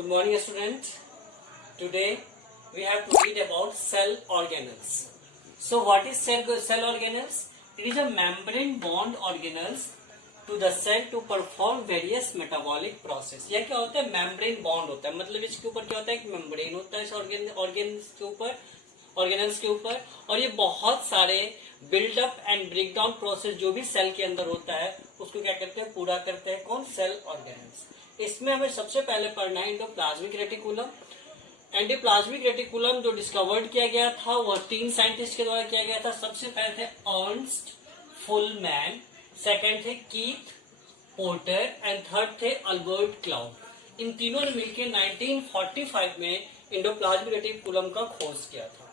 Good morning, students. Today we have to read about cell organelles. So, what is cell organelles? It is a membrane bound organelles to the cell to perform various metabolic process. यह क्या होता है? membrane bond होता है, मतलब इसके ऊपर क्या होता है? एक membrane होता है इस organelles के ऊपर, organelles के ऊपर, और ये बहुत सारे बिल्डअप एंड ब्रेकडाउन प्रोसेस जो भी सेल के अंदर होता है उसको क्या करते हैं? पूरा करते हैं। कौन? Cell organelles. इसमें हमें सबसे पहले पढ़ना है एंडोप्लाज्मिक रेटिकुलम। एंडोप्लाज्मिक रेटिकुलम जो डिस्कवर्ड किया गया था वह 3 साइंटिस्ट के द्वारा किया गया था। सबसे पहले थे अर्नस्ट फुलमैन, सेकंड थे कीथ पोर्टर एंड थर्ड थे अल्बर्ट क्लाउड। इन तीनों ने मिलकर 1945 में एंडोप्लाज्मिक रेटिकुलम का खोज किया था।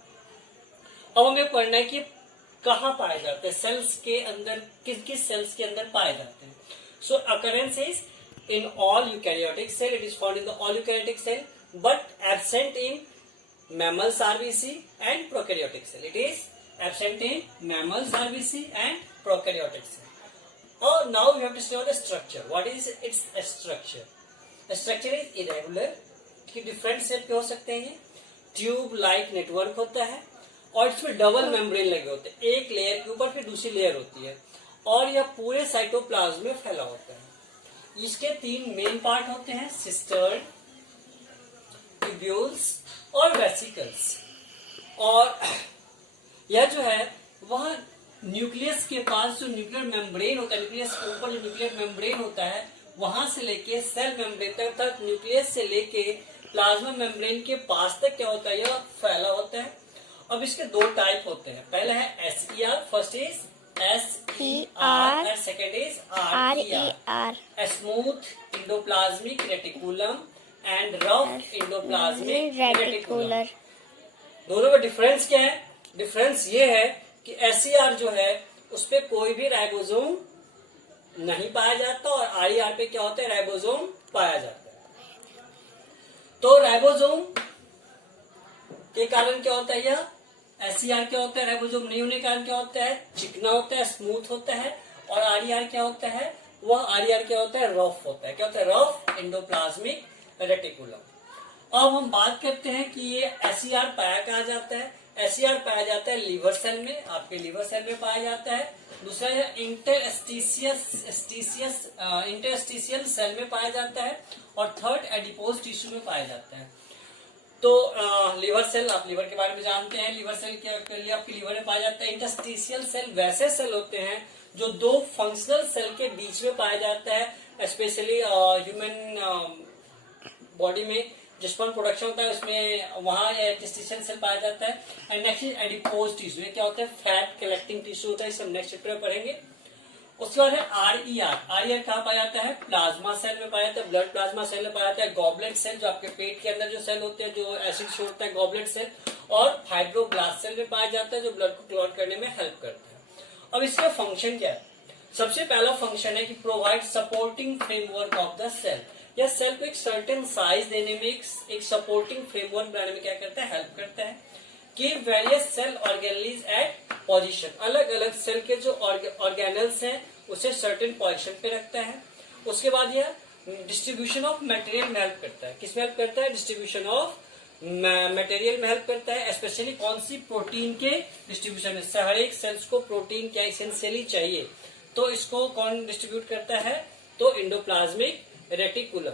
अब हमें पढ़ना है कि कहाँ पाए जाते हैं सेल्स के अंदर, किस किस सेल्स के अंदर पाए जाते हैं। So occurrence is in all eukaryotic cell, it is found in the all eukaryotic cell but absent in mammals RBC and prokaryotic cell. It is absent in mammals RBC and prokaryotic cell. Oh, now we have to study the structure. What is its structure? The structure is irregular. कि different shape के हो सकते हैं, tube like network होता है और इसमें double membrane लगे होते हैं, एक लेयर के ऊपर फिर दूसरी लेयर होती है और यह पूरे साइटोप्लाज्म में फैला होता है। इसके 3 मेन पार्ट होते हैं, सिस्टर्न, ट्यूब्यूल्स और वेसिकल्स। और यह जो है वह न्यूक्लियस के पास जो न्यूक्लियर मेम्ब्रेन होता है, न्यूक्लियस के ऊपर जो न्यूक्लियर मेम्ब्रेन होता है वहां से लेके सेल मेम्ब्रेन तक न्यूक्लियस से लेके प्लाज्मा मेम्ब्रेन के पास तक क्या होता है? यह फैला होता है। अब इसके 2 टाइप होते हैं। पहला है SER, first is SER and second is RER. A smooth endoplasmic reticulum and rough endoplasmic reticulum. दोनों में डिफरेंस क्या है? डिफरेंस ये है कि SER जो है उस पे कोई भी राइबोसोम नहीं पाया जाता और RER पे क्या होता है? राइबोसोम पाया जाता है। तो राइबोसोम के कारण क्या होता है? यह SER क्या होता है? राइबोसोम नहीं होने के कारण क्या होता है? चिकना होता है, स्मूथ होता है। और RER क्या होता है? वह RER क्या होता है? रफ होता है। क्या होता है? Rough endoplasmic reticulum. अब हम बात करते हैं कि ये SER पाया कहाँ जाता है। SER पाया जाता है लिवर सेल में, आपके लिवर सेल में पाया जाता है। दूसरा है इंटरस्टिशियल सेल में पाया जाता है और थर्ड एडिपोज टिश्यू में पाया जाता है। तो लिवर सेल, आप लिवर के बारे में जानते हैं, लिवर सेल के लिए आपके लिवर में पाया जाता है। इंटरस्टिशियल सेल वैसे सेल होते हैं जो 2 फंक्शनल सेल के बीच में पाया जाता है, स्पेशली ह्यूमन बॉडी में जिसमें प्रोडक्शन होता है उसमें वहां इंटरस्टिशियल सेल पाया जाता है। And next is adipose tissue, ये क्या होता है? फैट कलेक्टिंग टिश्यू होता है, इसे हम नेक्स्ट चैप्टर में पढ़ेंगे। उसके बाद है RER कहाँ पाया जाता है? प्लाज्मा सेल में पाया जाता है, ब्लड प्लाज्मा सेल में पाया जाता है। गॉबलेट सेल जो आपके पेट के अंदर जो सेल होते हैं जो एसिड छोड़ता है, गॉबलेट सेल। और फाइब्रोब्लास्ट सेल में पाया जाता है जो ब्लड को क्लॉट करने में हेल्प करता है। अब इसका फंक्शन क्या है? सबसे पहला फंक्शन है कि provide supporting framework of the cell. यह सेल को एक सर्टेन साइज देने में, एक सपोर्टिंग फ्रेमवर्क बनाने में क्या करता है? हेल्प करता है। Give various cell organelles at position, अलग अलग सेल के जो ऑर्गेनेल्स हैं उसे सर्टेन पोजीशन पे रखता है। उसके बाद यह डिस्ट्रीब्यूशन ऑफ मटेरियल में हेल्प करता है। किसमें हेल्प करता है? डिस्ट्रीब्यूशन ऑफ मटेरियल में हेल्प करता है, स्पेशली कौन सी? प्रोटीन के डिस्ट्रीब्यूशन में। हर एक सेल्स को प्रोटीन क्या एसेंशियली चाहिए, तो इसको कौन डिस्ट्रीब्यूट करता है? तो एंडोप्लाज्मिक रेटिकुलम।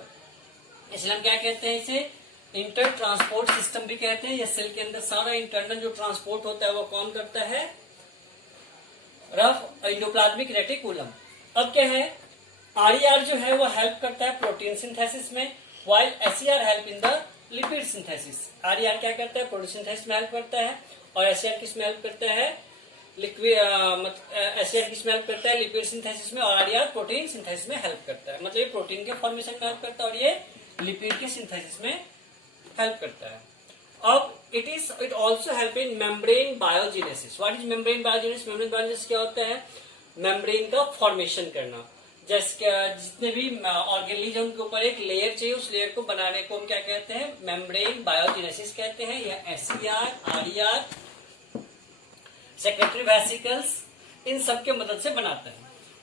इसलिए हम क्या कहते हैं? इसे इंटर ट्रांसपोर्ट सिस्टम भी कहते हैं। यह सेल के अंदर सारा इंटरनल जो ट्रांसपोर्ट होता है वो कौन करता है? Rough endoplasmic reticulum. अब क्या है? RER जो है वो हेल्प करता है प्रोटीन सिंथेसिस में, while SER help in the lipid synthesis. RER क्या करता है? प्रोटीन सिंथेसिस में हेल्प करता है और SER किस में हेल्प करता है? SER किस में हेल्प करता है? लिपिड सिंथेसिस में। और RER प्रोटीन सिंथेसिस में हेल्प करता है, मतलब ये प्रोटीन के फॉर्मेशन में हेल्प करता है और ये लिपिड के सिंथेसिस में हेल्प करता है। अब it also help in membrane biogenesis. What is membrane biogenesis? membrane biogenesis क्या होता है? मेम्ब्रेन का फॉर्मेशन करना। जैसे जितने भी ऑर्गेनिज्म के ऊपर एक लेयर चाहिए उस लेयर को बनाने को हम क्या कहते हैं? मेम्ब्रेन बायोजेनेसिस कहते हैं। या SER, RER, सेक्रेटरी वेसिकल्स, इन सब के मदद से बनाता है।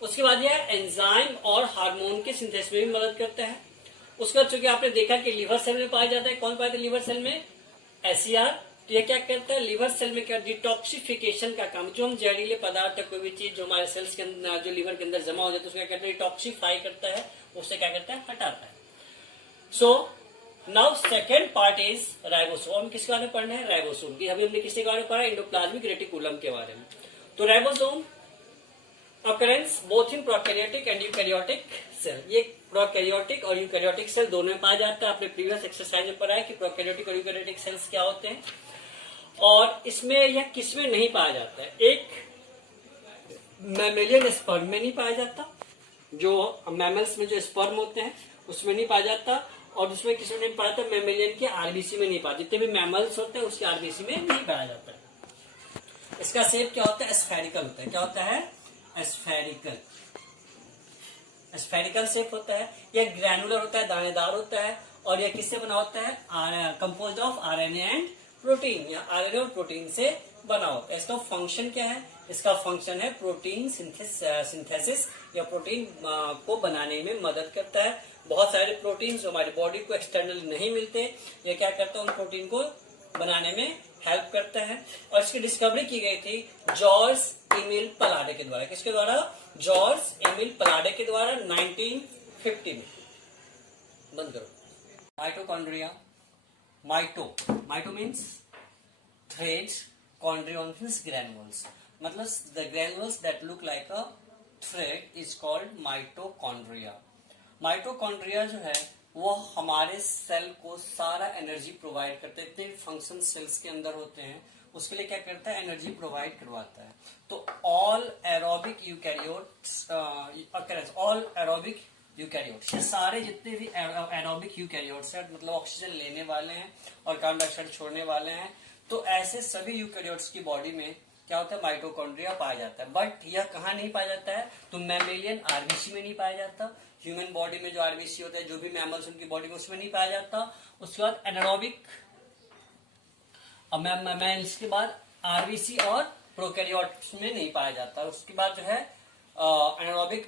उसके बाद यह एंजाइम और हार्मोन के सिंथेसिस में भी मदद करता है। उसका चूंकि आपने देखा कि लीवर सेल में पाया जाता है, कौन पाया जाता है लीवर सेल में? SCR। तो ये क्या करता है लीवर सेल में? क्या डिटॉक्सिफिकेशन का काम, जो हम जहरीले पदार्थ है, कोई भी चीज जो हमारे सेल्स के अंदर, जो लीवर के अंदर जमा हो जाता है, उसको क्या करता है? डिटॉक्सिफाई करता है, उससे क्या करता है? हटाता है। So now second part is ribosome. किसके बारे में पढ़ना है? राइबोसोम की। अभी हमने किसके बारे में पढ़ा? एंडोप्लाज्मिक रेटिकुलम के बारे में। तो ribosome occurrence both in prokaryotic and eukaryotic cell. ये प्रोकैरियोटिक और यूकैरियोटिक सेल दोनों में पाया जाता है। आपने प्रीवियस एक्सरसाइज में पढ़ा है कि प्रोकैरियोटिक और यूकैरियोटिक सेल्स क्या होते हैं, और इसमें या किसमें नहीं पाया जाता है? एक मैमेलियन स्पर्म में नहीं पाया जाता, जो मैमल्स में जो स्पर्म होते हैं उसमें नहीं पाया जाता, और दूसरे किसी में नहीं पाया जाता, मैमेलियन के आरबीसी में नहीं पाया। जितने भी मैमल्स होते हैं उसके आरबीसी में नहीं पाया जाता है। इसका शेप क्या होता है? स्फेरिकल होता है। क्या होता है? स्फेरिकल। स्फेरिकल शेप होता है। यह ग्रैनुलर होता है, दानेदार होता है, और यह किससे बना होता है? Composed of RNA and protein, या आरएनए और प्रोटीन से बना होता है। इसका फंक्शन क्या है? इसका फंक्शन है प्रोटीन सिंथेसिस, या प्रोटीन को बनाने में मदद करता है। बहुत सारे प्रोटीन जो हमारी बॉडी को एक्सटर्नल नहीं मिलते, ये क्या करता है? उन प्रोटीन को बनाने में हेल्प करता है। और इसकी डिस्कवरी की गई थी जॉर्ज एमिल पलाडे के द्वारा। किसके द्वारा? जॉर्ज एमिल पलाडे के द्वारा 1950 में। बंद करो। Mitochondria. माइटो means thread, कॉन्ड्रियन means granules, मतलब the granules that look like a thread is called mitochondria. Mitochondria जो है वो हमारे सेल को सारा एनर्जी प्रोवाइड करते हैं। इतने फंक्शन सेल्स के अंदर होते हैं, उसके लिए क्या करता है? एनर्जी प्रोवाइड करवाता है। तो all aerobic eukaryotes, all aerobic eukaryotes, ये सारे जितने भी एरोबिक यूकैरियोट्स हैं, मतलब ऑक्सीजन लेने वाले हैं और कार्बन डाइऑक्साइड छोड़ने वाले हैं, तो ऐसे सभी यूकैरियोट्स की बॉडी में क्या होता है? माइटोकॉन्ड्रिया पाया जाता है। बट यह कहाँ नहीं पाया जाता है? तो मैमेलियन आरबीसी में नहीं पाया जाता। ह्यूमन बॉडी में जो आरबीसी होता है, जो भी मैमल्स उनकी बॉडी में, उसमें नहीं पाया जाता। उसके बाद एनारोबिक, इसके बाद आरबीसी और प्रोकैरियोट्स में नहीं पाया जाता। उसके बाद जो है एनारोबिक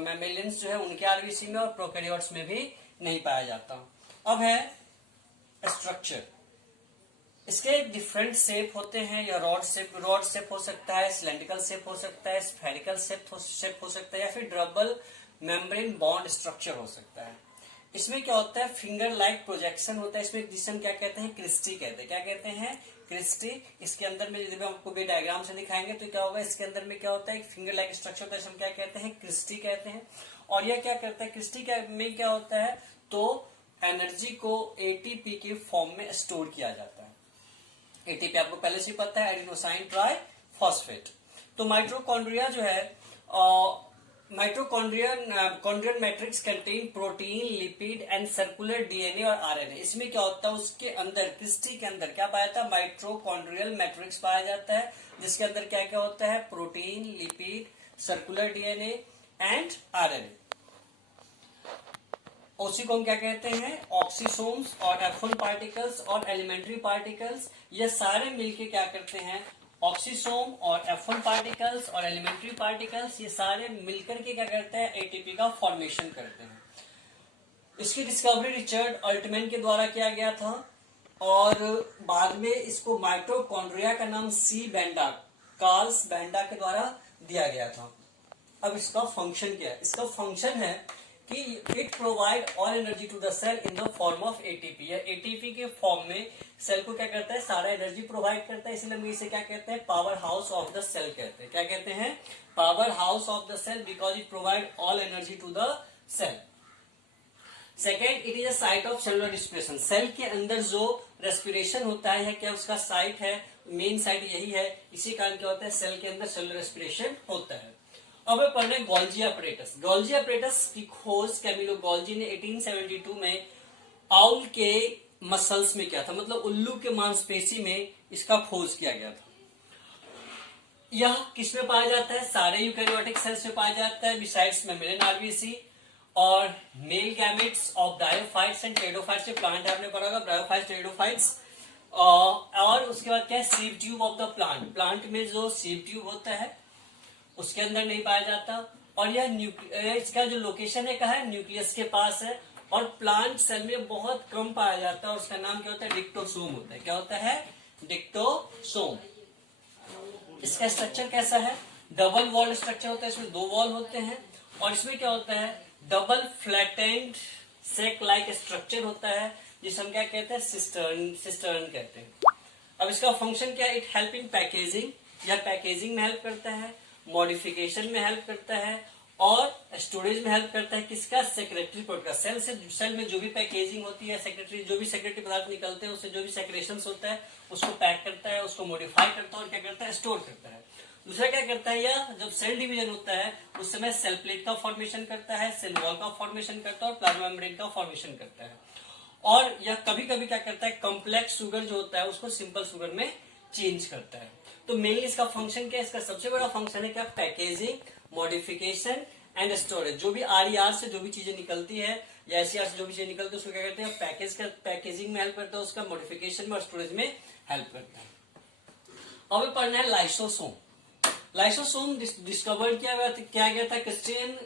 मैमेलियंस जो है उनके आरबीसी में और प्रोकैरियोट्स में भी नहीं पाया जाता। अब है स्ट्रक्चर। इसके डिफरेंट शेप होते हैं, या रॉड शेप हो सकता है, सिलेंड्रिकल शेप हो सकता है, स्फेरिकल शेप हो सकता है, या फिर डबल मेम्ब्रेन बॉन्ड स्ट्रक्चर हो सकता है। इसमें क्या होता है? फिंगर लाइक प्रोजेक्शन होता है। इसमें जिसे हम क्या कहते हैं? क्रिस्टी कहते हैं। क्या कहते हैं? क्रिस्टी। इसके अंदर में जब आपको भी डायग्राम से दिखाएंगे तो क्या होगा? इसके अंदर में क्या होता है? फिंगर लाइक स्ट्रक्चर होता है, हम क्या कहते हैं? क्रिस्टी कहते हैं। और यह क्या करता है? क्रिस्टी में क्या होता है? तो एनर्जी को एटीपी के फॉर्म में स्टोर किया जाता है। एटीपी आपको पहले से पता है, एडिनोसाइन ट्राइफॉस्फेट। तो माइटोकॉन्ड्रिया जो है, chondral matrix contain protein, lipid and circular DNA और आरएनए। इसमें क्या होता है? उसके अंदर क्रिस्टी के अंदर क्या पाया जाता है? माइटोकॉन्ड्रियल मैट्रिक्स पाया जाता है, जिसके अंदर क्या क्या होता है? Protein, lipid, circular DNA and RNA. उसी को हम क्या कहते हैं? ऑक्सीसोम्स और F1 पार्टिकल्स और एलिमेंट्री पार्टिकल्स, ये सारे मिलके क्या करते हैं? ऑक्सीसोम और F1 पार्टिकल्स और एलिमेंट्री पार्टिकल्स, ये सारे मिलकर के क्या करते हैं? एटीपी का फॉर्मेशन करते हैं। इसकी डिस्कवरी रिचर्ड अल्टमैन के द्वारा किया गया था, और बाद में इसको माइटोकॉन्ड्रिया का नाम कार्ल्स बेंडा के द्वारा दिया गया था। अब इसका फंक्शन क्या है? इसका फंक्शन है कि it provide all energy to the cell in the form of ATP. ATP के फॉर्म में सेल को क्या करता है? सारा एनर्जी प्रोवाइड करता है। इसलिए हम इसे क्या कहते हैं? Power house of the cell कहते हैं। क्या कहते हैं? Power house of the cell, because it provide all energy to the cell. Second, it is a site of cellular respiration. Cell के अंदर जो रेस्पिरेशन होता है, क्या उसका साइट है? मेन साइट यही है। इसी कारण क्या होता है? सेल के अंदर सेलुलर रेस्पिरेशन होता है। अब पढ़ रहे गोल्जी अपरेटस। गोल्जी अपरेटस की खोज कैमिलो गोल्जी ने 1872 में आउल के मसल्स में किया था, मतलब उल्लू के मांसपेशी में इसका खोज किया गया था। यह किस में पाया जाता है? सारे यूकैरियोटिक सेल्स में पाया जाता है, बिसाइड्स मेम्ब्रेन आरबीसी और male gametes of bryophytes and pteridophytes. Plant आपने पढ़ा होगा, ब्रायोफाइट्स, टेरिडोफाइट्स। और उसके बाद क्या है? Sieve tube of the plant. Plant में जो सीव ट्यूब होता है उसके अंदर नहीं पाया जाता। और यह इसका जो लोकेशन है कहाँ है? न्यूक्लियस के पास है। और प्लांट सेल में बहुत कम पाया जाता है और उसका नाम क्या होता है, डिक्टोसोम होता है। क्या होता है, डिक्टोसोम। इसका स्ट्रक्चर कैसा है, डबल वॉल स्ट्रक्चर होता है, इसमें 2 वॉल होते हैं और इसमें क्या होता है, डबल फ्लैटेंड सेक लाइक स्ट्रक्चर होता है जिसे हम क्या कहते हैं, सिस्टर्न कहते हैं। अब इसका फंक्शन क्या है, इट हेल्प इन पैकेजिंग, या पैकेजिंग में हेल्प करता है, मॉडिफिकेशन में हेल्प करता है और स्टोरेज में हेल्प करता है। किसका, सेक्रेटरी प्रोडक्ट का। सेल में जो भी पैकेजिंग होती है, सेक्रेटरी जो भी सेक्रेटरी पदार्थ निकलते हैं उससे जो भी सेक्रेशंस होता है उसको पैक करता है, उसको मॉडिफाई करता है और क्या करता है, स्टोर करता है। दूसरा क्या करता है, या जब सेल डिवीजन होता है उस समय सेल प्लेट का फॉर्मेशन करता है, सेल वॉल का फॉर्मेशन करता है और प्लाज्मा मेम्ब्रेन का फॉर्मेशन करता है। और यह कभी कभी क्या करता है, कॉम्प्लेक्स शुगर जो होता है उसको सिंपल शुगर में चेंज करता है। तो मेनली इसका फंक्शन क्या है, इसका सबसे बड़ा फंक्शन है क्या, पैकेजिंग, मॉडिफिकेशन एंड स्टोरेज। जो भी आर से जो भी चीजें निकलती है या एसईआर से जो भी चीजें निकलती है उसको क्या करते हैं, पैकेजिंग में हेल्प करता है, उसका मॉडिफिकेशन में और स्टोरेज में हेल्प करता है। अब पढ़ना है लाइसोसोम। लाइसोसोम डिस्कवर्ड क्या गया था, क्रिस्टियन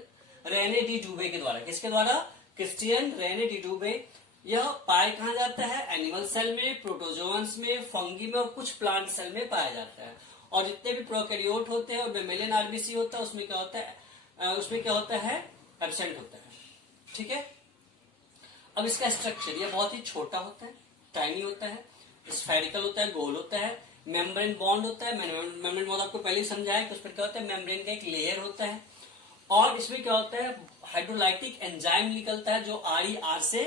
रेने डी डूबे के द्वारा। किसके द्वारा, क्रिस्टियन रेने डी डूबे। यह पाया कहाँ जाता है, एनिमल सेल में, प्रोटोजोअन्स में, फंगी में और कुछ प्लांट सेल में पाया जाता है। और जितने भी प्रोकैरियोट होते हैं और मेमेलियन आरबीसी होता है उसमें क्या होता है, एब्सेंट होता है। ठीक है। अब इसका स्ट्रक्चर ये बहुत ही छोटा होता है, टाइनी होता है, स्फेरिकल होता है, गोल होता है, मेम्ब्रेन बॉन्ड होता है। मेम्ब्रेन बॉन्ड आपको पहले ही समझाया कि उस पर क्या होता है, मेम्ब्रेन का एक लेयर होता है और इसमें क्या होता है, हाइड्रोलाइटिक एंजाइम निकलता है जो आर से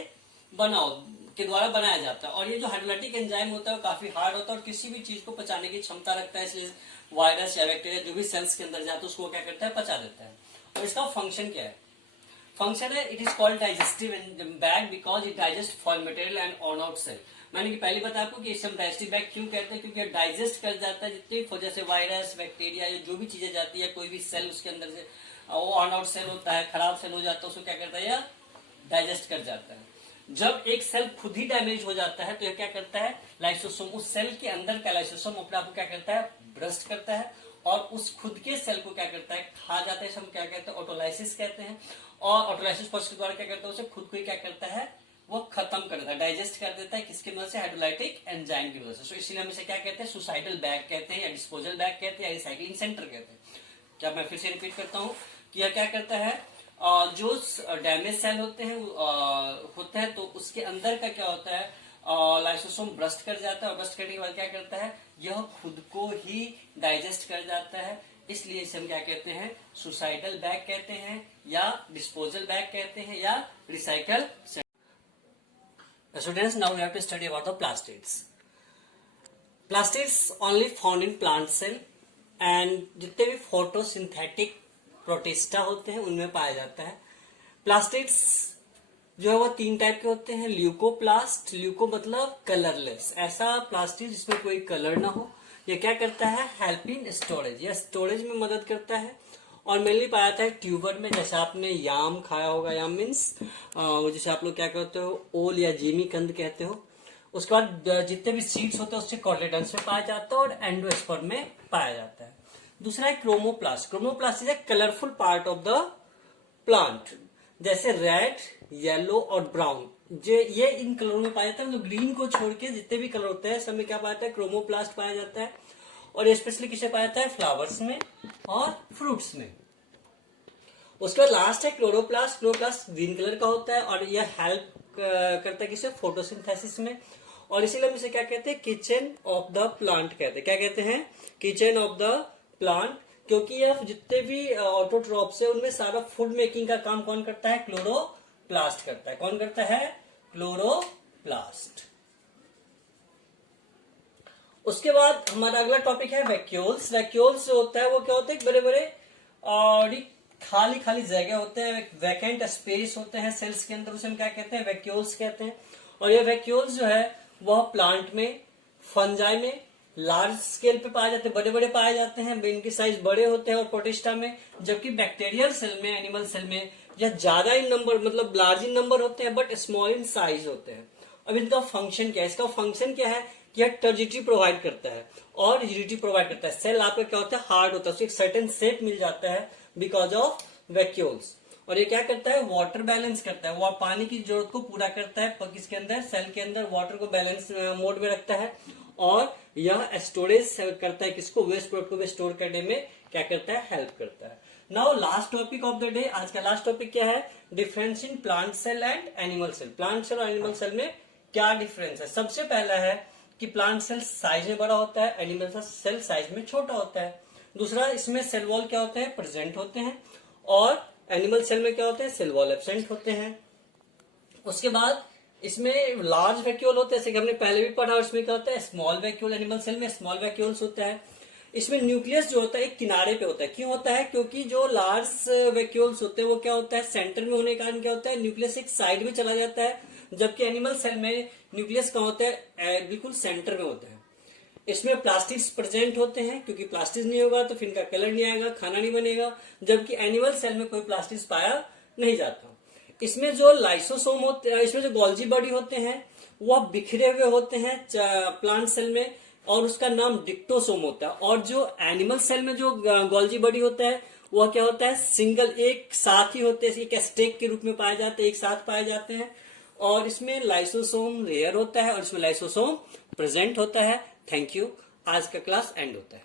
के द्वारा बनाया जाता है। और ये जो हाइड्रोलाइटिक एंजाइम होता है वो काफी हार्ड होता है और किसी भी चीज को पचाने की क्षमता रखता है, इसलिए वायरस या बैक्टीरिया जो भी सेल्स के अंदर जाता है उसको क्या करता है, पचा देता है। और इसका फंक्शन क्या है, फंक्शन है, it is called digestive bag because it digest fall material and on out cell. मैंने पहले बताया आपको कि इसे हम डाइजेस्टिव बैग क्यों कहते हैं, क्योंकि डाइजेस्ट कर जाता है जितनी वजह से वायरस, बैक्टीरिया या जो भी चीजें जाती है, कोई भी सेल उसके अंदर से वो ऑन आउट सेल होता है, खराब सेल हो जाता है, उसको क्या करता है, या डाइजेस्ट कर जाता है। जब एक सेल खुद ही डैमेज हो जाता है तो यह क्या करता है, लाइसोसोम उस सेल के अंदर का लाइसोसोम अपने आप को क्या करता है, ब्रस्ट करता है और उस खुद के सेल को क्या करता है, खा जाता है। हम क्या कहते हैं, ऑटोलाइसिस कहते हैं। और ऑटोलाइसिस प्रोसेस के द्वारा क्या करता है, उसे खुद को ही क्या करता है, वो खत्म कर देता है, डाइजेस्ट कर देता है। किसकी वजह से, हाइड्रोलाइटिक एंजाइम की वजह से। इसीलिए हम इसे क्या कहते हैं, सुसाइडल बैग कहते हैं या डिस्पोजल बैग कहते हैं या रिसाइकलिंग सेंटर कहते हैं। क्या मैं फिर से रिपीट करता हूँ कि यह क्या करता है, जो डैमेज सेल होते हैं तो उसके अंदर का क्या होता है, लाइसोसोम ब्रस्ट कर जाता है और ब्रस्ट करने के बाद क्या करता है, यह खुद को ही डाइजेस्ट कर जाता है। इसलिए इसे हम क्या कहते हैं, सुसाइडल बैग कहते हैं या डिस्पोजल बैग कहते हैं या recycle. Students, now we have to study about the plastids. Plastids only found in plant cell and जितने भी फोटोसिंथेटिक प्रोटिस्टा होते हैं उनमें पाया जाता है। प्लास्टिड्स जो है वो 3 टाइप के होते हैं, ल्यूकोप्लास्ट, ल्यूको मतलब कलरलेस, ऐसा प्लास्टिड जिसमें कोई कलर ना हो। ये क्या करता है, हेल्प इन स्टोरेज, या स्टोरेज में मदद करता है। और मेनली पाया जाता है ट्यूबर में, जैसे आपने याम खाया होगा, याम मीन्स जैसे आप लोग क्या कहते हो, ओल या जीमी कंद कहते हो। उसके बाद जितने भी सीड्स होते हैं उससे कॉटलेडन्स में पाया जाता है और एंडोस्पर्म में पाया जाता है। दूसरा है chromoplast. Chromoplast is a colourful part of the plant, जैसे रेड, येलो और ब्राउन, ये इन कलरों में पाया जाता है। तो ग्रीन को छोड़ के जितने भी कलर होते हैं सब में क्या पाया जाता है, क्रोमोप्लास्ट पाया जाता है। और ये स्पेशली किसे पाया जाता है, फ्लावर्स में और फ्रूट्स में। उसके बाद लास्ट है क्लोरोप्लास्ट। क्लोरोप्लास्ट ग्रीन कलर का होता है और यह हेल्प करता है किसे, फोटोसिंथेसिस में। और इसीलिए हम इसे क्या कहते हैं, किचन ऑफ द प्लांट कहते हैं। क्या कहते हैं, किचन ऑफ द प्लांट, क्योंकि यह जितने भी ऑटोट्रॉप्स है उनमें सारा फूड मेकिंग का काम कौन करता है, क्लोरोप्लास्ट करता है। कौन करता है, क्लोरोप्लास्ट। उसके बाद हमारा अगला टॉपिक है वैक्यूल्स। वैक्यूल्स होता है वो क्या होता है, बड़े बड़े और खाली जगह होते हैं, वैकेंट स्पेस होते हैं सेल्स के अंदर, उसे हम क्या कहते हैं, वैक्यूल्स कहते हैं। और ये वैक्यूल्स जो है वह प्लांट में, फंजाई में लार्ज स्केल पे पाए जाते हैं, बड़े बड़े पाए जाते हैं, इनकी साइज बड़े होते हैं और प्रोटिस्टा में। जबकि बैक्टीरियल सेल में, एनिमल सेल में यह ज्यादा इन नंबर, मतलब लार्ज इन नंबर होते हैं बट स्मॉल इन साइज होते हैं। अब इनका फंक्शन क्या है, इसका फंक्शन क्या है कि यह टर्जिडिटी प्रोवाइड करता है और रिजिडिटी प्रोवाइड करता है। सेल आपका क्या होता है, हार्ड होता है, उसको एक सर्टेन शेप मिल जाता है बिकॉज ऑफ वैक्यूल्स। और ये क्या करता है, वाटर बैलेंस करता है, वो पानी की जरूरत को पूरा करता है किसके अंदर, सेल के अंदर वाटर को बैलेंस मोड में रखता है। और यह स्टोरेज करता है किसको, वेस्ट प्रोडक्ट को भी स्टोर करने में क्या करता है, हेल्प करता है। Now last topic of the day, आज का लास्ट टॉपिक क्या है, difference in plant cell and animal cell. Plant cell और एनिमल सेल में क्या डिफरेंस है। सबसे पहला है कि प्लांट सेल साइज में बड़ा होता है, एनिमल सेल साइज में छोटा होता है। दूसरा, इसमें सेल वॉल क्या होते हैं, प्रेजेंट होते हैं, और एनिमल सेल में क्या होते हैं, सेल वॉल एब्सेंट होते हैं। उसके बाद इसमें लार्ज वैक्यूल होते हैं, जैसे कि हमने पहले भी पढ़ा, उसमें क्या होता है, स्मॉल वैक्यूल। एनिमल सेल में स्मॉल वैक्यूल्स होता है। इसमें न्यूक्लियस जो होता है एक किनारे पे होता है। क्यों होता है, क्योंकि जो लार्ज वैक्यूल्स होते हैं वो क्या होता है, सेंटर में होने के कारण क्या होता है, न्यूक्लियस एक साइड में चला जाता है, जबकि एनिमल सेल में न्यूक्लियस कहाँ होता है, बिल्कुल सेंटर में होता है। इसमें प्लास्टिड्स प्रेजेंट होते हैं, क्योंकि प्लास्टिड्स नहीं होगा तो फिर इनका कलर नहीं आएगा, खाना नहीं बनेगा, जबकि एनिमल सेल में कोई प्लास्टिड्स पाया नहीं जाता। इसमें जो लाइसोसोम होते हैं, इसमें जो गोल्जी बॉडी होते हैं वह बिखरे हुए होते हैं प्लांट सेल में, और उसका नाम डिक्टोसोम होता है। और जो एनिमल सेल में जो गोल्जी बॉडी होता है वह क्या होता है, सिंगल, एक साथ ही होते हैं, एक स्टेक के रूप में पाए जाते हैं, एक साथ पाए जाते हैं। और इसमें लाइसोसोम रेयर होता है और इसमें लाइसोसोम प्रेजेंट होता है। Thank you. आज का क्लास एंड होता है।